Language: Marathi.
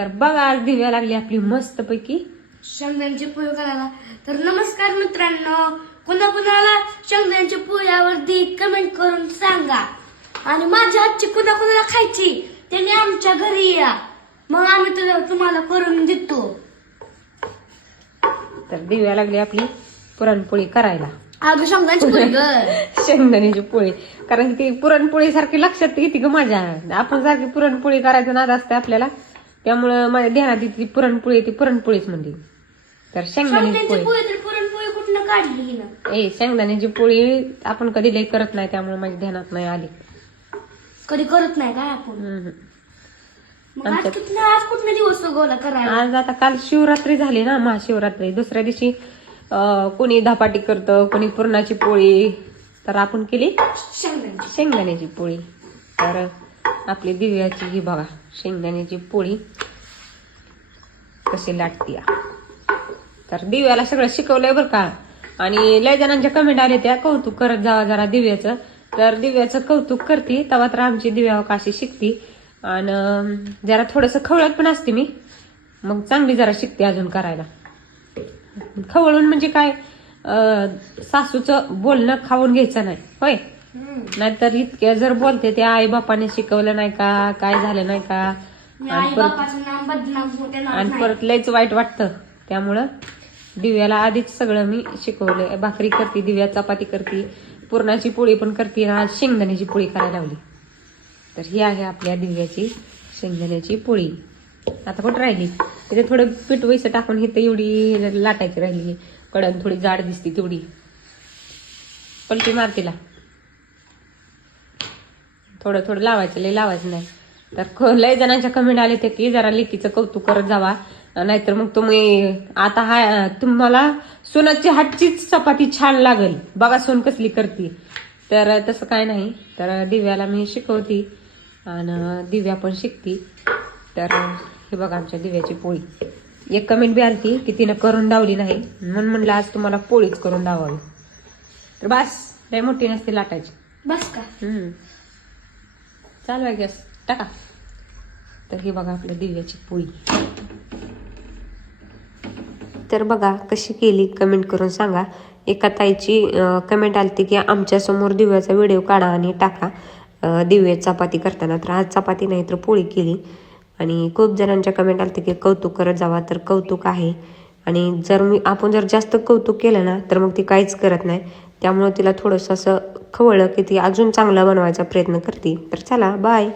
तर बघा आज दिव्या लागली आपली मस्त पैकी शेंगदाण्याची पोळी करायला तर नमस्कार मित्रांनो कुणा कुणाला शेंगदाण्याची पोळी आवडती कमेंट करून सांगा. आणि माझ्या हातची कुणा कुणाला खायची त्याने आमच्या घरी या. मग आम्ही तुला तुम्हाला करून देतो. तर दिव्या लागली आपली पुरणपोळी करायला. अगं शेंगदाण्याची पोळी ग. शेंगदाण्याची पोळी. कारण की ती पुरणपोळी सारखी लक्षात येते ग माझ्या. आपण सारखी पुरणपोळी करायचं नाद असते आपल्याला. त्यामुळं माझ्या ध्यानात येते ती पुरणपोळी ती पुरणपोळीच म्हणली तर शेंगदाण्याची पोळी. पुरणपोळी कुठनं काढली ना? ए शेंगदाण्याची पोळी आपण कधी लई करत नाही त्यामुळे माझ्या ध्यानात नाही आली. कधी करत नाही काय आपण? हम्म. मग आज कुठनं आज कुठनं दिवस उगवला करायला? आज आता काल शिवरात्री झाली ना महाशिवरात्री. दुसऱ्या दिवशी अं, कोणी धपाटी करतं कोणी पुरणाची पोळी. तर आपण केली शेंगदाण्याची. शेंगदाण्याची पोळी. तर आपली दिव्याची ही बघा शेंगदाण्याची पोळी कशी लागते तर दिव्याला सगळं शिकवलंय बरं का. आणि लय जणांच्या कमेंट आले त्या कौतुक करत जावा जरा दिव्याचं. तर दिव्याचं कौतुक करते तेव्हा तर आमची दिव्या हो काशी शिकती. आणि जरा थोडंसं खवळत पण असते मी. मग चांगली जरा शिकते अजून करायला. खवळून म्हणजे काय सासूचं बोलणं खाऊन घ्यायचं नाही. होय? नाहीतर इतक्या जर बोलते ते आई बापाने शिकवलं नाही का? काय झालं नाही का? आणि परत बदनाम होते आणि परत लयच वाईट वाटतं. त्यामुळं दिव्याला आधीच सगळं मी शिकवलंय. भाकरी करते दिव्या चपाती करते पुरणाची पोळी पण करते आणि आज शेंगदाण्याची पोळी करायला लावली. तर ही आहे आपल्या दिव्याची शेंगदाण्याची पोळी. आता कुठं राहिली? तिथे थोडं पीठ वैसं टाकून ही तर एवढी लाटायची राहिली. कडन थोडी जाड दिसते तेवढी. पलटी मार तिला. थोडं थोडं लावायचं लय लावायचं नाही. तर लय जणांच्या कमेंट आले ते की जरा लेकीचं कौतुक करत जावा. नाहीतर मग तुम्ही आता हा तुम्हाला सोनाची हातचीच चपाती छान लागेल. बघा सोन कसली करते. तर तसं काय नाही. तर दिव्याला मी शिकवते आणि दिव्या पण शिकते. तर हे बघा आमच्या दिव्याची पोळी. एक कमेंट बी आलती की तिनं करून दावली नाही. म्हणून म्हणलं आज तुम्हाला पोळीच करून दावावी तर बस लय मोठी नसते लाटायची. बस का. चालू आहे गॅस. टाका. तर ही बघा आपल्या दिव्याची पोळी. तर बघा कशी केली कमेंट करून सांगा. एका ताईची कमेंट आली की आमच्यासमोर दिव्याचा व्हिडिओ काढा आणि टाका. दिव्या चपाती करताना. तर आज चपाती नाही तर पोळी केली. आणि खूप जणांच्या कमेंट आलते की कौतुक करत जावा. तर कौतुक आहे. आणि जर मी आपण जर जास्त कौतुक केलं ना तर मग ती काहीच करत नाही. त्यामुळं तिला थोडंसं असं खवळलं की ती अजून चांगलं बनवायचा प्रयत्न करते. तर चला बाय